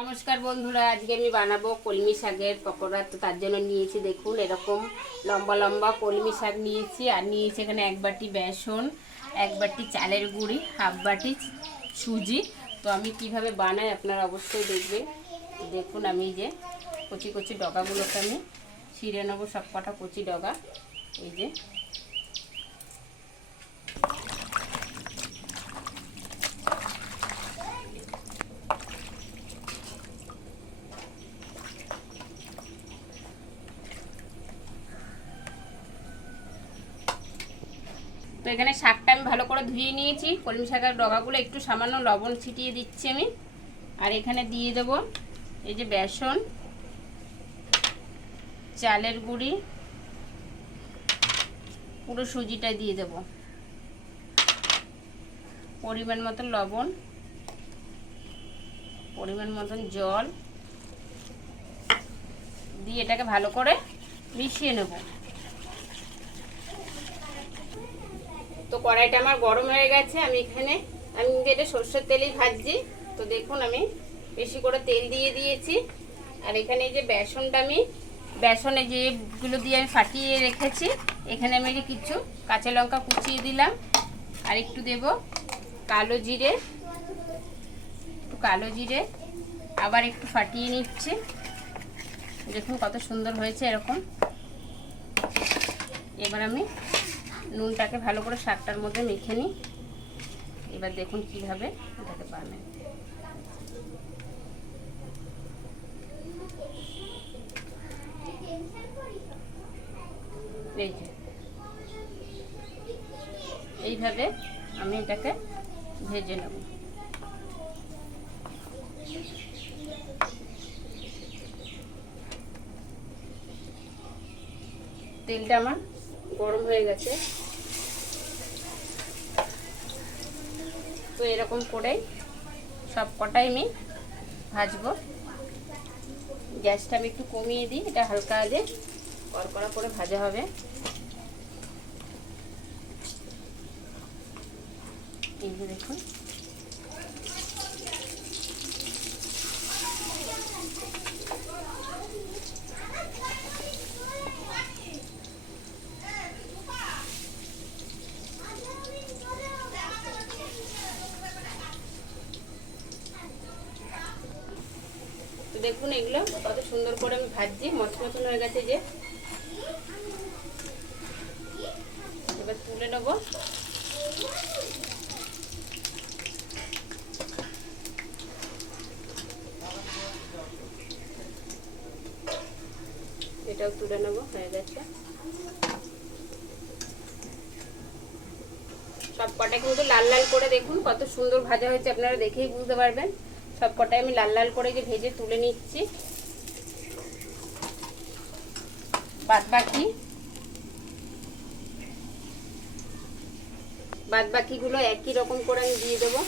নমস্কার বন্ধুরা, আজকে আমি বানাবো কলমি শাকের পকোড়া। তো তার জন্য নিয়েছি, দেখুন, এরকম লম্বা লম্বা কলমি শাক নিয়েছি। আর নিয়েছি এখানে এক বাটি বেসন, এক বাটি চালের গুঁড়ি, হাফ বাটি সুজি। তো আমি কীভাবে বানাই আপনারা অবশ্যই দেখবেন। দেখুন আমি যে কচি কচি ডগাগুলোকে আমি ছিঁড়ে নেব সব কটা কচি ডগা। এই যে এখানে শাকটা আমি ভালো করে ধুয়ে নিয়েছি। কলমি শাকের ডগাগুলো একটু সামান্য লবণ ছিটিয়ে দিচ্ছি আমি। আর এখানে দিয়ে দেব এই যে বেসন, চালের গুঁড়ি, পুরো সুজিটা দিয়ে দেব। পরিমাণ মতন লবণ, পরিমাণ মতন জল, দিয়ে এটাকে ভালো করে মিশিয়ে নেব। তো কড়াইটা আমার গরম হয়ে গেছে, আমি এখানে, আমি এটা সর্ষের তেলেই ভাজছি। তো দেখুন আমি বেশি করে তেল দিয়ে দিয়েছি। আর এখানে যে বেসনটা আমি, বেসনে যেগুলো দিয়ে আমি ফাটিয়ে রেখেছি, এখানে আমি কিছু কাঁচা লঙ্কা কুচিয়ে দিলাম। আর একটু দেব কালো জিরে, একটু কালো জিরে, আবার একটু ফাটিয়ে নিচ্ছি। দেখুন কত সুন্দর হয়েছে এরকম। এবার আমি নুনটাকে ভালো করে শাকটার মধ্যে মেখে নিই। এবার দেখুন কীভাবে এটাকে বানাই। এই এইভাবে আমি এটাকে ভেজে নেব। তেলটা আমার গরম হয়ে গেছে। তো এরকম করেই সব কটাই আমি ভাজবো। গ্যাসটা আমি একটু কমিয়ে দিই, এটা হালকা আগে কড়কড়া করে ভাজা হবে। এই দেখুন। দেখুন এগুলো, কত সুন্দর করে আমি ভাজছি মচ মতন হয়ে গেছে যে। এবার তুলে নেব। এটাও তুলে নেব, হয়ে গেছে। সব কটা কিন্তু লাল লাল করে দেখুন, কত সুন্দর ভাজা হয়েছে, আপনারা দেখেই বুঝতে পারবেন। সব কটাই আমি লাল লাল করে যে ভেজে তুলে নিচ্ছি। বাদ বাকি? বাদ বাকিগুলো একই রকম করে আমি দিয়ে দেবো।